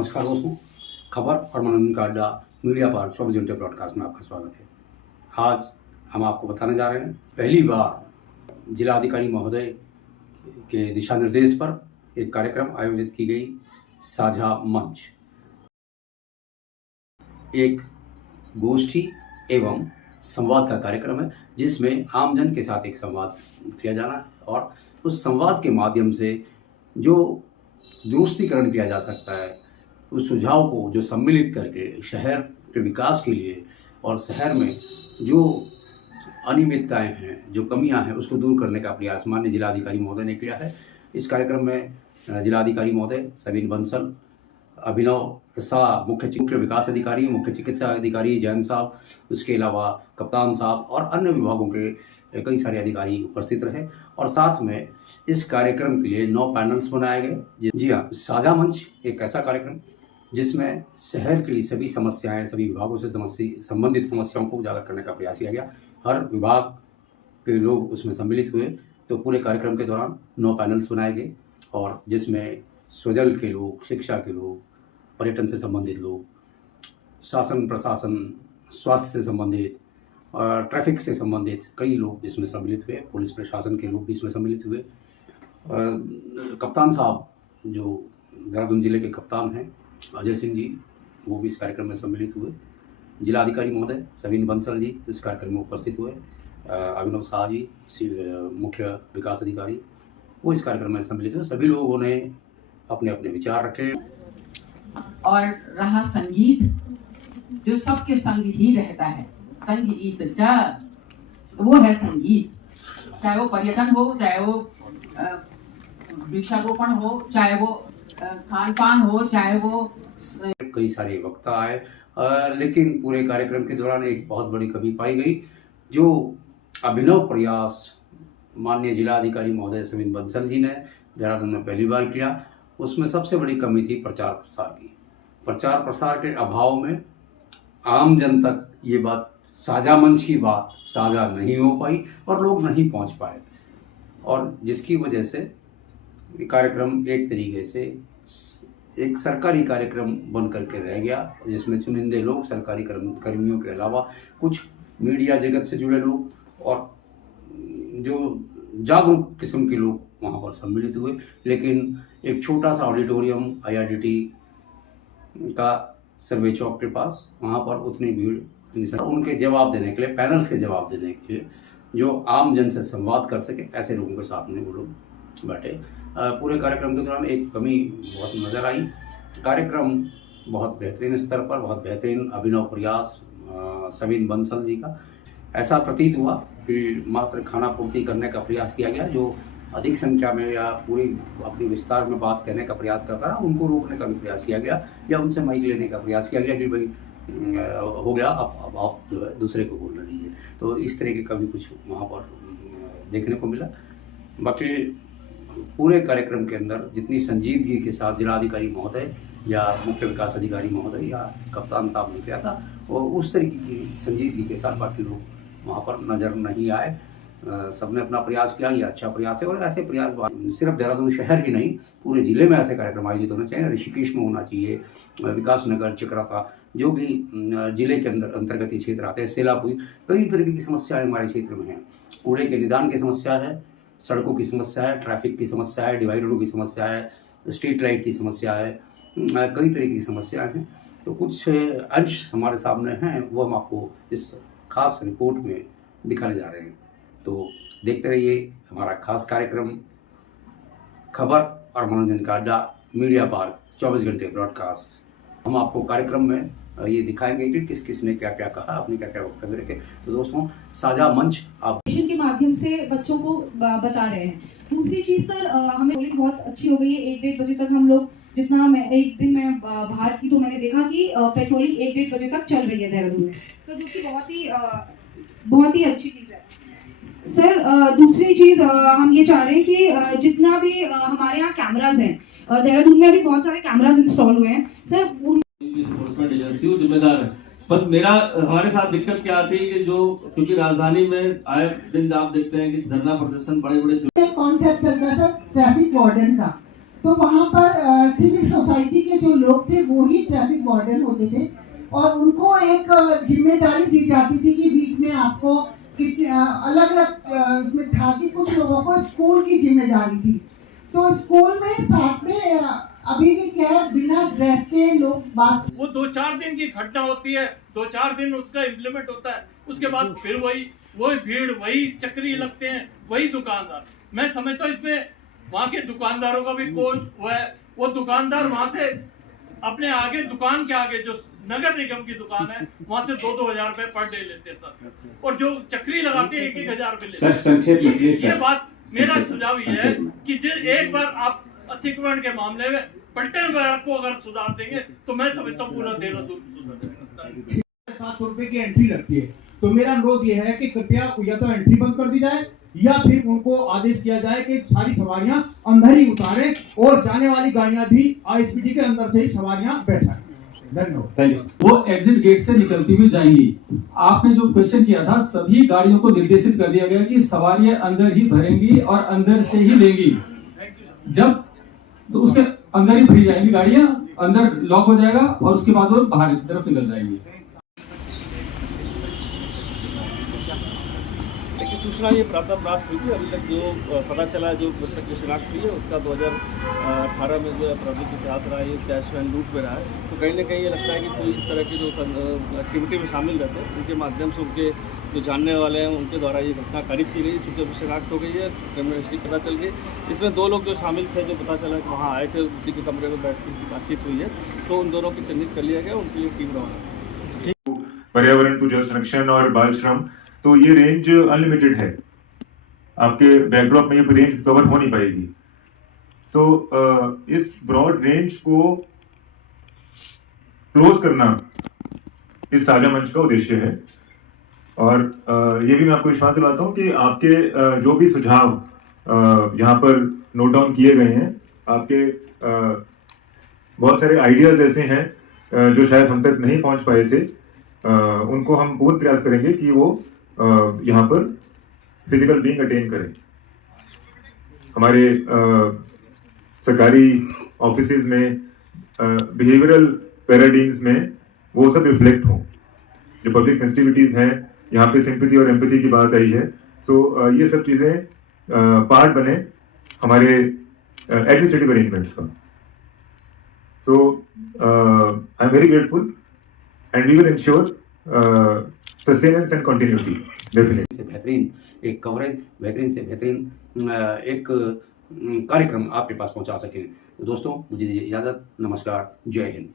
नमस्कार दोस्तों, खबर और मनोरंजन का अड्डा मीडिया पर 24 घंटे ब्रॉडकास्ट में आपका स्वागत है। आज हम आपको बताने जा रहे हैं, पहली बार जिला अधिकारी महोदय के दिशा निर्देश पर एक कार्यक्रम आयोजित की गई। साझा मंच एक गोष्ठी एवं संवाद का कार्यक्रम है, जिसमें आमजन के साथ एक संवाद किया जाना है और उस संवाद के माध्यम से जो दुरुस्तीकरण किया जा सकता है, उस सुझाव को जो सम्मिलित करके शहर के विकास के लिए और शहर में जो अनियमितताएं हैं, जो कमियां हैं, उसको दूर करने का प्रयास माननीय जिलाधिकारी महोदय ने किया है। इस कार्यक्रम में जिलाधिकारी महोदय सविन बंसल, अभिनव शाह मुख्य विकास अधिकारी, मुख्य चिकित्सा अधिकारी जैन साहब, उसके अलावा कप्तान साहब और अन्य विभागों के कई सारे अधिकारी उपस्थित रहे और साथ में इस कार्यक्रम के लिए 9 पैनल्स बनाए गए। जी हाँ, साझा मंच एक ऐसा कार्यक्रम जिसमें शहर की सभी समस्याएं, सभी विभागों से संबंधित समस्याओं को उजागर करने का प्रयास किया गया। हर विभाग के लोग उसमें सम्मिलित हुए। तो पूरे कार्यक्रम के दौरान 9 पैनल्स बनाए गए और जिसमें स्वजल के लोग, शिक्षा के लोग, पर्यटन से संबंधित लोग, शासन प्रशासन, स्वास्थ्य से संबंधित और ट्रैफिक से संबंधित कई लोग इसमें सम्मिलित हुए। पुलिस प्रशासन के लोग भी इसमें सम्मिलित हुए। कप्तान साहब जो देहरादून जिले के कप्तान हैं, अजय सिंह जी, वो भी इस कार्यक्रम में सम्मिलित हुए। जिलाधिकारी महोदय सविन बंसल जी इस कार्यक्रम में उपस्थित हुए। अभिनव शाह जी मुख्य विकास अधिकारी, वो इस कार्यक्रम में सम्मिलित हुए। सभी लोगों ने अपने अपने विचार रखे। और रहा संगीत, जो सबके संग ही रहता है, संगीत वो है संगीत। चाहे वो पर्यटन हो, चाहे वो वृक्षारोपण हो, चाहे वो खान पान हो, चाहे वो कई सारे वक्ता आए, लेकिन पूरे कार्यक्रम के दौरान एक बहुत बड़ी कमी पाई गई, जो अभिनव प्रयास माननीय जिला अधिकारी महोदय सविन बंसल जी ने देहरादून में पहली बार किया। उसमें सबसे बड़ी कमी थी प्रचार प्रसार की। प्रचार प्रसार के अभाव में आम जन तक ये बात, साझा मंच की बात साझा नहीं हो पाई और लोग नहीं पहुंच पाए, और जिसकी वजह से कार्यक्रम एक तरीके से एक सरकारी कार्यक्रम बन करके रह गया, जिसमें चुनिंदे लोग, सरकारी कर्मियों के अलावा कुछ मीडिया जगत से जुड़े लोग और जो जागरूक किस्म के लोग वहाँ पर सम्मिलित हुए। लेकिन एक छोटा सा ऑडिटोरियम IRDT का सर्वे चौक के पास, वहाँ पर उतनी भीड़, उनके जवाब देने के लिए, पैनल्स के जवाब देने के लिए, जो आम जन से संवाद कर सके, ऐसे लोगों के साथ में वो लोग बैठे। पूरे कार्यक्रम के दौरान एक कमी बहुत नज़र आई। कार्यक्रम बहुत बेहतरीन स्तर पर, बहुत बेहतरीन अभिनव प्रयास सविन बंसल जी का। ऐसा प्रतीत हुआ कि मात्र खाना पूर्ति करने का प्रयास किया गया। जो अधिक संख्या में या पूरी अपनी विस्तार में बात कहने का प्रयास करता रहा, उनको रोकने का भी प्रयास किया गया या उनसे माइक लेने का प्रयास किया गया कि भाई हो गया, अब आप जो है दूसरे को बोलने दीजिए। तो इस तरह का भी कुछ वहाँ पर देखने को मिला। बाकी पूरे कार्यक्रम के अंदर जितनी संजीदगी के साथ जिलाधिकारी महोदय या मुख्य विकास अधिकारी महोदय या कप्तान साहब ने किया था, वो उस तरीके की संजीदगी के साथ बाकी लोग वहाँ पर नज़र नहीं आए। सबने अपना प्रयास किया, ये अच्छा प्रयास है और ऐसे प्रयास सिर्फ देहरादून शहर ही नहीं, पूरे ज़िले में ऐसे कार्यक्रम आयोजित होने चाहिए। ऋषिकेश में होना चाहिए, विकास नगर, चक्राता, जो भी ज़िले के अंतर्गत क्षेत्र आते हैं, सेलापुर, कई तरीके की समस्याएं हमारे क्षेत्र में हैं। कूड़े के निदान की समस्या है, सड़कों की समस्या है, ट्रैफिक की समस्या है, डिवाइडरों की समस्या है, स्ट्रीट लाइट की समस्या है, कई तरह की समस्याएँ हैं। तो कुछ अंश हमारे सामने हैं, वो हम आपको इस खास रिपोर्ट में दिखाने जा रहे हैं। तो देखते रहिए हमारा खास कार्यक्रम खबर और मनोरंजन का अड्डा मीडिया पार्क 24 घंटे ब्रॉडकास्ट। हम आपको कार्यक्रम में ये दिखाएंगे कि किस किस ने क्या क्या कहा, अपने क्या क्या वक्तव्य रखे। तो दोस्तों, साझा मंच आप के माध्यम से बच्चों को बता रहे हैं। दूसरी चीज सर, हमें पेट्रोलिंग बहुत अच्छी हो गई है। 1-1:30 बजे तक हम लोग, जितना मैं एक दिन मैं बाहर थी तो मैंने देखा कि पेट्रोलिंग 1-1:30 बजे तक चल रही है देहरादून में सर, जो कि बहुत ही अच्छी चीज़ है सर। दूसरी चीज़ हम ये चाह रहे हैं कि जितना भी हमारे यहाँ कैमराज हैं, देहरादून में भी बहुत सारे कैमराज इंस्टॉल हुए हैं सर। एनफोर्समेंट एजेंसी वो जिम्मेदार है। बस मेरा हमारे साथ दिक्कत क्या आती है कि जो, क्योंकि राजधानी में आए दिन आप देखते हैं कि धरना प्रदर्शन बड़े बड़े कॉन्सेप्ट चलता था ट्रैफिक वार्डन का, तो वहाँ पर सिविक सोसाइटी के जो लोग थे वो ही ट्रैफिक वार्डन होते थे और उनको एक जिम्मेदारी दी जाती थी कि वीक में आपको कितने अलग अलग उसमें था कि कुछ लोगों को स्कूल की जिम्मेदारी थी। तो स्कूल में साथ में अभी भी क्या है, बिना ड्रेस के लोग बात, वो 2-4 दिन की घटना होती है, 2-4 दिन उसका इम्प्लीमेंट होता है, उसके बाद फिर वही भीड़, वही चक्री लगते हैं, वही दुकानदार। मैं समझता हूँ इसमें वहाँ के दुकानदारों का भी कौन वो दुकानदार वहाँ से अपने आगे दुकान के आगे जो नगर निगम की दुकान है वहाँ से 2-2 हजार रुपए पर डे लेते हैं और जो चक्री लगाते हैं 1-1 हजार रुपए लेते हैं। ये बात मेरा सुझाव ये है कि एक बार आप अतिक्रमण के मामले में पलटन को अगर सुधार देंगे तो मैं समझता हूँ पूरा देहरादून सुधर। 700 रुपए की एंट्री लगती है, तो मेरा अनुरोध यह है कि कृपया या तो एंट्री बंद कर दी जाए या फिर उनको आदेश किया जाए कि सारी सवारियां अंदर ही उतारें और जाने वाली गाड़ियां भी आईएसबीटी के अंदर से ही सवारियां बैठाएं। धन्यवाद। वो एग्जिट गेट से निकलती हुई जाएंगी। आपने जो क्वेश्चन किया था, सभी गाड़ियों को निर्देशित कर दिया गया कि सवारियां अंदर ही भरेंगी और अंदर से ही लेंगी। जब तो उसके अंदर ही भरी जाएंगी गाड़ियां, अंदर लॉक हो जाएगा और उसके बाद वो बाहर की तरफ निकल जाएंगी। सूचना ये प्राप्त हुई थी। अभी तक जो पता चला, जो मृतक की शिनाख्त हुई है उसका 2018 में जो आपराधिक इतिहास रहा है, ये कैश वैन लूट में रहा है। तो कहीं ना कहीं ये लगता है कि कोई इस तरह की जो एक्टिविटी में शामिल रहते हैं उनके माध्यम से उनके जो जानने वाले हैं उनके द्वारा ये घटना कारित की गई। चूँकि अभी शिनाख्त हो गई है, क्रिमिनल हिस्ट्री पता चल गई। इसमें 2 लोग जो शामिल थे, जो पता चला कि वहाँ आए थे, उसी के कमरे में बैठ कर बातचीत हुई है, तो उन दोनों की चिन्हित कर लिया गया, उनके लिए टीम रवाना। पर्यावरण टू जल संरक्षण और बाल श्रम, तो ये रेंज अनलिमिटेड है। आपके बैकड्रॉप में ये रेंज कवर हो नहीं पाएगी। सो इस ब्रॉड रेंज को क्लोज करना इस साझा मंच का उद्देश्य है। और ये भी मैं आपको विश्वास दिलाता हूँ कि आपके जो भी सुझाव यहाँ पर नोट डाउन किए गए हैं, आपके बहुत सारे आइडियाज ऐसे हैं जो शायद हम तक नहीं पहुँच पाए थे, उनको हम पूर्ण प्रयास करेंगे कि वो यहाँ पर फिजिकल बीइंग अटेन करें। हमारे सरकारी ऑफिसेज में बिहेवियरल पैराडाइम्स में वो सब रिफ्लेक्ट हों। जो पब्लिक सेंसिटिविटीज़ हैं, यहाँ पे सिंपैथी और एम्पैथी की बात आई है। सो ये सब चीज़ें पार्ट बने हमारे एडमिनिस्ट्रेटिव अरेंजमेंट्स का। So I am very grateful and we will ensure sustenance and continuity definitely. से बेहतरीन एक कवरेज, बेहतरीन से बेहतरीन एक कार्यक्रम आपके पास पहुंचा सकें। तो दोस्तों, मुझे दीजिए इजाज़त। नमस्कार, जय हिंद।